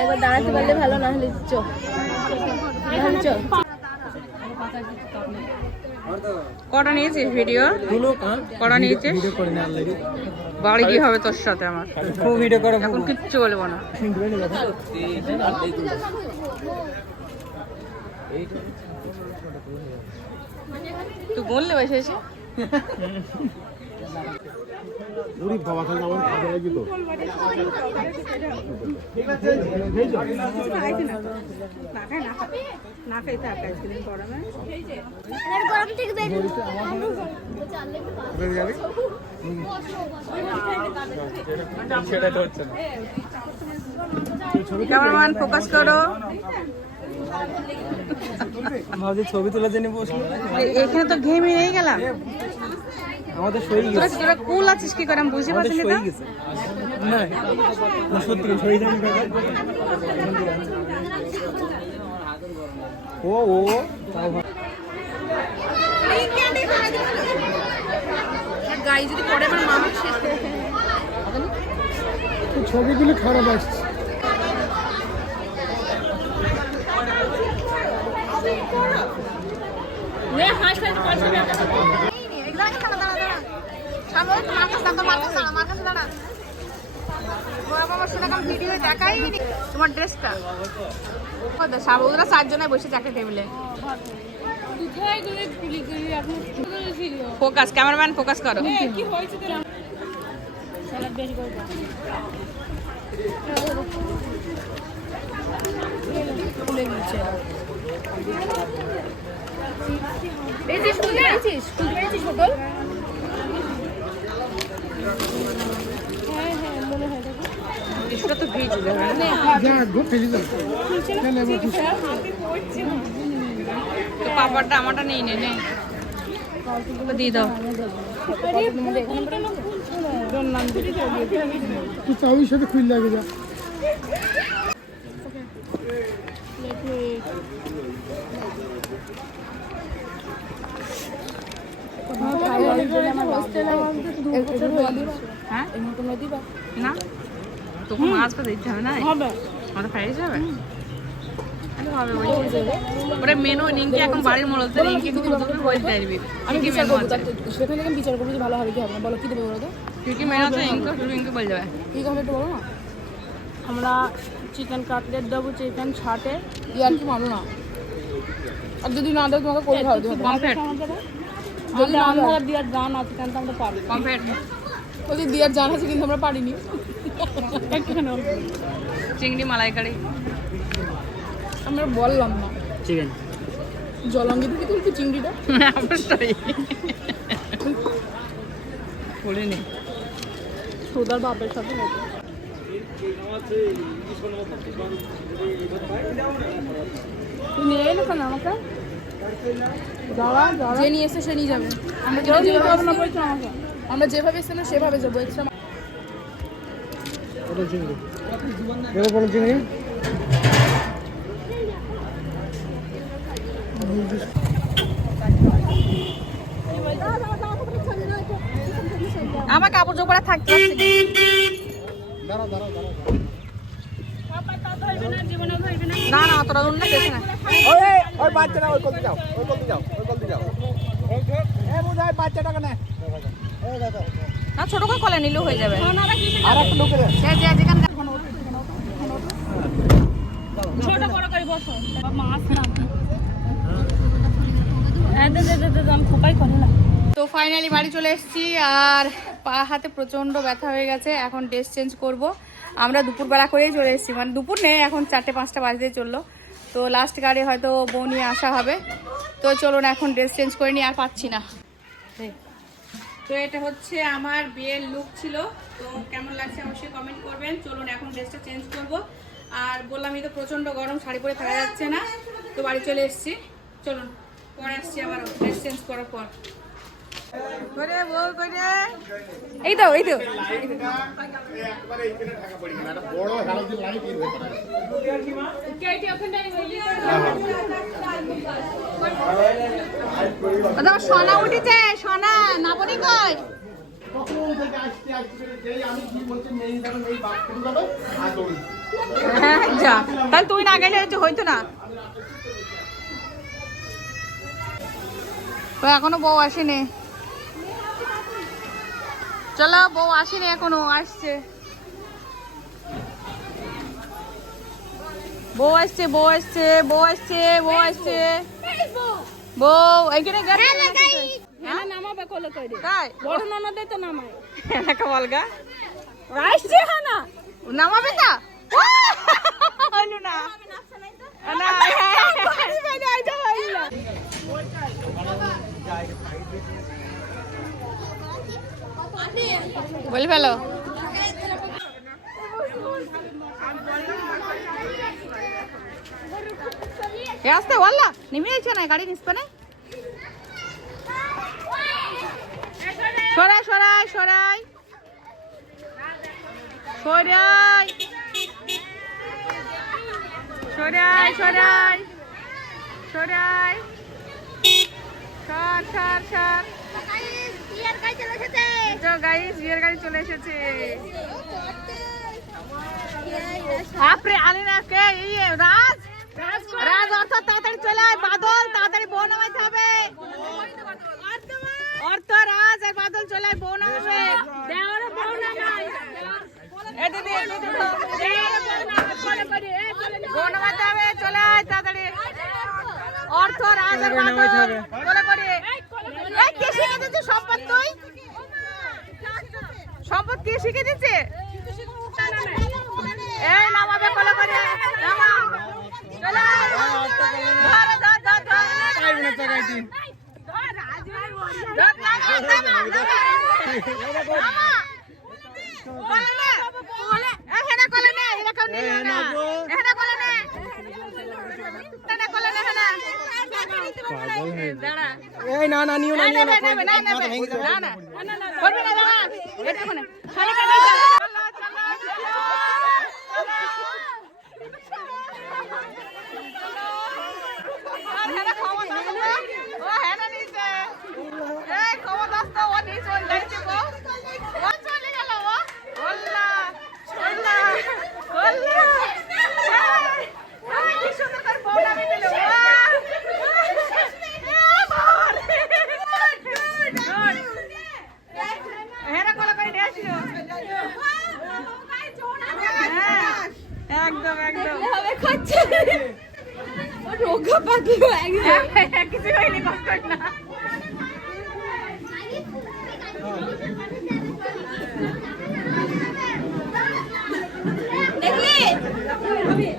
একবার দাঁড়াতে পারলে ভালো না হলে চো। চো। কটা নিয়েছিস ভিডিও কটা নিয়েছিস? ভিডিও করে বাড়ি কি হবে তোর সাথে আমার। খুব ভিডিও করে এখন কিচ্ছু বলব না। তুই বললে বসে এসে উড়ি বাবা খালি আমার খাবে লাগি তো? গরম থেকে বের সেটা তো হচ্ছে না ক্যামেরাম্যান ফোকাস করো। ভাবছি ছবি তোলার জন্য বসল এখানে তো ঘেমে নিয়ে গেলাম। আমাদের সই গেছে। তোরা কুল আছিস কি করে? আমি বুঝতে আমাদের পারছি না? না না, সত্যি সই জানি ও ও তাও ভালো। গাই যদি পড়ে আমার মামা শেষ করে ছবিগুলো খারাপ আসছে। তোমার ড্রেসটা। সাবুদরা চারজনে বসে চারটে টেবিলে ফোকাস ক্যামেরাম্যান ফোকাস করো। কিছুটা তো ভিজবে এবার খুশি তো পাপড়টা আমারটা নেই নে নে। তো দিয়ে দাও। তুই সাথে খুল লাগে যা। হ্যাঁ না তোকে মাছ তো দিতে হবে না আমাদের মেনু এখন বাড়ির কিন্তু তুমি বলতে পারবি আমি সেখানে আমি বিচার করব যে ভালো হবে কি হবে না বলো কি দেবে বলো তো কি মেনু আছে শুধু বলে যাবে কি হবে একটু বলো না আমরা চিকেন কাটলেট দেবো চিকেন ছাটে। ইয়ার কি মানো না। আর যদি না দেয় তোমাকে করে দিয়ার গান আছে আমরা পারি বলছি দিয়ার জান আছে কিন্তু আমরা পারিনি। চিংড়ি মালাইকারি। আমরা বললাম না। চিকেন। জলঙ্গি থেকে তুলছি চিংড়িটা? অবশ্যই। বলিনি সুদার বাপের সাথে তুই নিয়ে এলো কেন আমাকে। যে নিয়ে এসে সে নিয়ে যাবে। আমরা যেভাবে এসেছিলাম সেভাবে যাব। এক্সট্রা আমার কাপড় চোপড়া থাকতে না। দাঁড়াও দাঁড়াও দাঁড়াও। না না। অতটা না। বাচ্চাটা ওই কলতে যাও ওই কলতে যাও ওই কলতে যাও। এ বুঝাই বাচ্চাটা কেন না ছোট করে কলে নিলেও হয়ে যাবে। আর একটা দেন যে যে যেখানকার ছোট বড় করে বসো। মাছ না? হ্যাঁ দে দে দে, দে দে, আমি খোপাই করে না। তো ফাইনালি বাড়ি চলে এসেছি আর পা হাতে প্রচণ্ড ব্যথা হয়ে গেছে এখন ড্রেস চেঞ্জ করব। আমরা দুপুরবেলা করেই চলে এসেছি মানে দুপুর নেই এখন চারটে পাঁচটা বাজতেই চলল। তো লাস্ট গাড়ি হয়তো বউ নিয়ে আসা হবে। তো চলুন এখন ড্রেস চেঞ্জ করে নিয়ে আর পাচ্ছি না। তো এটা হচ্ছে আমার বিয়ের লুক ছিল। তো কেমন লাগছে অবশ্যই কমেন্ট করবেন। চলুন এখন ড্রেসটা চেঞ্জ করব। আর বললাম এই তো প্রচণ্ড গরম, শাড়ি পরে থাকা যাচ্ছে না। তো বাড়ি চলে এসেছি। চলুন, পরে আসছি আবার ড্রেস চেঞ্জ করার পর। এই তো এই তো। সোনা উঠেছে, সোনা নাবনি কই? হ্যাঁ যা। তাহলে তুই না গেলে হইতো না। তো এখনও বউ আসেনি। চলো বউ আসেনি এখনও আসছে। বউ আসছে বউ আসছে বউ আসছে বউ আসছে। বউ এইখানে হ্যাঁ? নামাবে কোলে করে তাই? বড় ননদে তো নামায়। এলাকা বলগা। আসছে হ্যাঁ না। নামাবে তা? হইল না। না বলি ফেলো। আসতে বললা নেমে যাচ্ছে না গাড়ি নিসবে না সরাই সরাই সরাই। সরাই। সরাই সরাই। সরাই। সর সর সর। তো গাইস বিয়ের গাড়ি চলে এসেছে। আলিনা কে ইয়ে রাজ অর্থ তাড়াতাড়ি চলে আয় বাদল তাড়াতাড়ি বউ নামাইতে হবে অর্থ রাজ আর বাদল চলে আয় বউ নামাবে দেওয়ারে বউ নামায় এ দিদি দিদি তো বউ নামাইতে হবে চলে আয় তাড়াতাড়ি অর্থ রাজ আর বাদল কোলে করে এই কে শিখে দিচ্ছে সম্পদ তুই সম্পদ কে শিখে দিচ্ছে এই নামাবে কোলে করে নামা চলে আয়। ধর ধর ধর ধর পাইবে না টাকাটি ধর, নামা, নামা, নামা। নামা। কোলে নে, কোলে। এ, হেনা কোলে নে, এরা কেউ নিলো না। হেনা কোলে নে। হেনা কোলে নে, হেনা। দাঁড়া। এই না না নিও না? হ্যাঁ, একদম। একদম রোগা পাতলো একদম কিছু হয়নি কষ্ট না দেখলি ছেড়ে দিলে?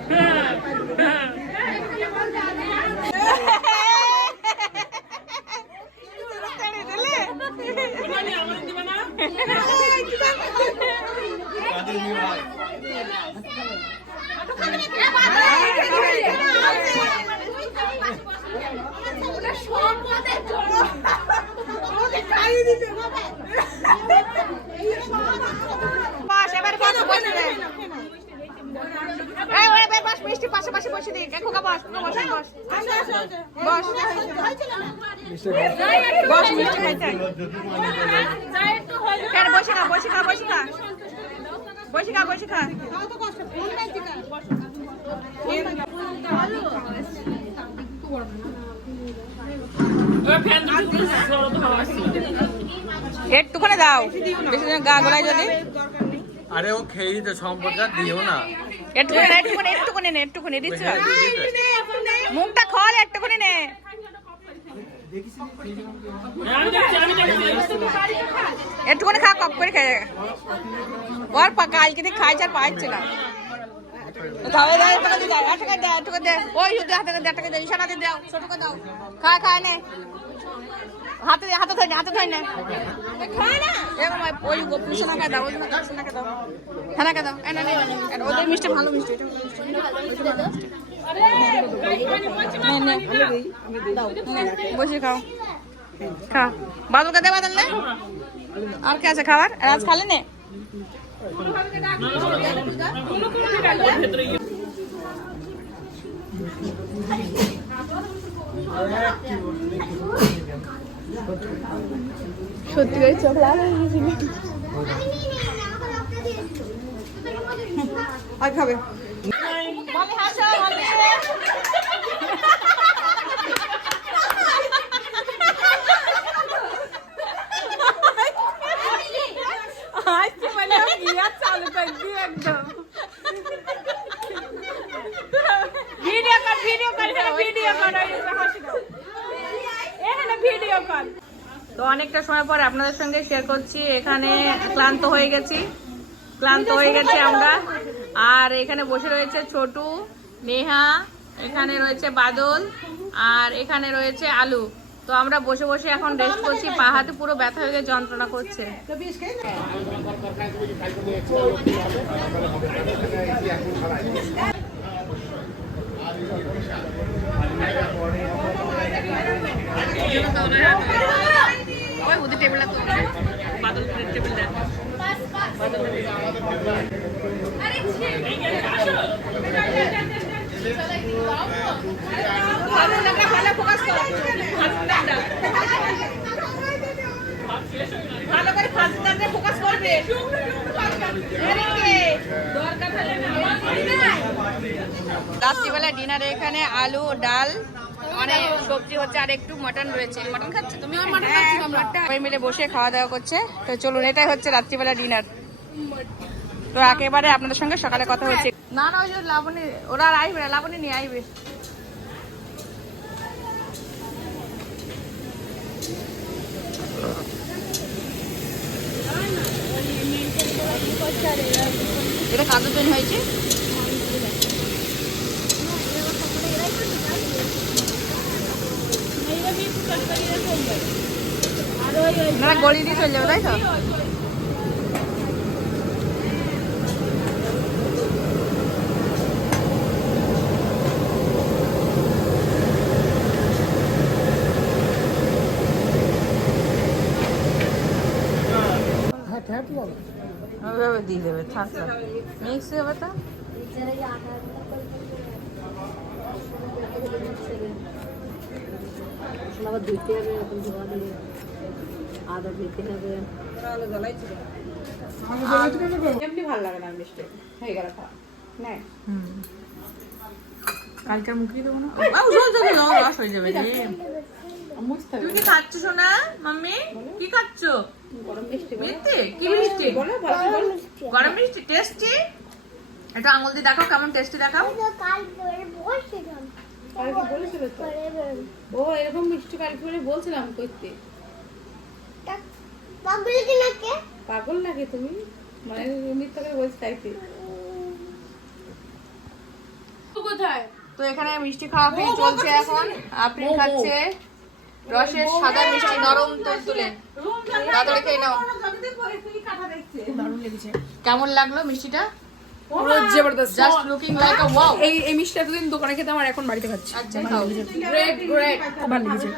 বস, এবার বস, বসে দে। এই, ওই, এবার বস, মিষ্টি পাশে পাশে বসে খোকা বস, বস, বস। বস। বস, মিষ্টি খাইতে। কেন, বসে খা, বসে খা, বসে খা। বসে খা, বসে খা। একটুখানি দাও বেশি গা গোলায় যদি আরে ও খেয়ে দিতে সম্পদটা দিও না একটুখানি একটুখানি একটুখানি নে একটুখানি দিচ্ছ মুখটা খোল একটুখানি নে একটুখানি খা কপ করে খেয়ে ওর কালকে দিয়ে খাইছে আর পাইছে না দিয়ে দাও, এক টাকা দে, এক টাকা দে। ওই দে, হাতে দে, এক টাকা দে, ইশারা দিয়ে দাও, ছোট করে দাও। খা, খা, নে। হাতে হাতে ধরে হাতে ধরে নে। ওই পিছনাকে দাও, ওই দাও। হেনাকে দাও, এ নে, নে, নে, নে। ওদের মিষ্টি ভালো মিষ্টি এটা ভালো মিষ্টি। নে, নে। দাও, নে, বসে খাও খা বাদল কাদে বাদল নে আর কে আছে খাবার রাজ খালে নে করে চোখ লাল হয়ে গেছিল আর খাবে মানে ভিডিও কর ভিডিও কর ভিডিও কর হাসি দাও। তো অনেকটা সময় পর আপনাদের সঙ্গে শেয়ার করছি। এখানে ক্লান্ত হয়ে গেছি। ক্লান্ত হয়ে গেছি আমরা। আর এখানে বসে রয়েছে ছোটু, নেহা, এখানে রয়েছে বাদল, আর এখানে রয়েছে আলু। তো আমরা বসে বসে এখন রেস্ট করছি। পা হাতে পুরো ব্যথা হয়ে গিয়ে যন্ত্রণা করছে। ওই ওদের টেবিলটা টেবিলটা ভালো করে করবে রাত্রিবেলা ডিনারে এখানে আলু ডাল অনেক সবজি হচ্ছে আর একটু মটন রয়েছে। মটন খাচ্ছে? তুমি মটন খাচ্ছি সবাই মিলে বসে খাওয়া দাওয়া করছে। তো চলুন এটাই হচ্ছে রাত্রিবেলা ডিনার তো একেবারে আপনাদের সঙ্গে সকালে কথা হচ্ছে। না না ওই যে লাবণী ওরা আর আইবে না লাবণী নিয়ে আইবে। এটা কাদের জন্য হয়েছে? না গড়ি দিয়ে চলে যাবে তাই তো দিয়ে দেবে থাক মিক্স তো? আবার ধুইতে হবে এরকম ধোয়া দিয়ে আদা ধুইতে হবে। এমনি ভালো লাগে না মিষ্টি। হয়ে গেল খাওয়া। নেয় কালকের মুখি দেবো না? চল চল চল রস হয়ে যাবে রে। তুমি কি খাচ্ছ সোনা? মাম্মি কি খাচ্ছ? মিষ্টি কি মিষ্টি? গরম মিষ্টি। টেস্টি এটা আঙুল দিয়ে দেখাও কেমন টেস্টি দেখাও। ও এরকম মিষ্টি কালকে করে বলছিলাম করতে। পাগল নাকি? তুমি? মানে মিথ্যা করে বলছি তাইতে কোথায়? তো এখানে মিষ্টি খাওয়া খেয়ে চলছে এখন। আপনি খাচ্ছে। রসের সাদা মিষ্টি নরম তুলতুলে তাড়াতাড়ি খেয়ে নাও। কেমন লাগল মিষ্টিটা? জবরদস্ত। Just looking like a wow এই এই মিষ্টি এতদিন দোকানে খেতে আমার এখন বাড়িতে খাচ্ছি। আচ্ছা খাও। গ্রেট গ্রেট খুব ভালো লেগেছে।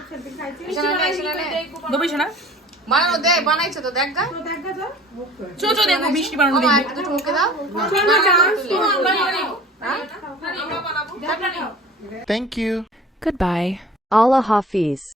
দেবই শোনা। বানানো দে বানাইছো তো দেখ গা চো চো দেখো মিষ্টি বানানো ও মা, দেখব। একটু দুটো মুখে দাও। Thank you. Allah Hafiz.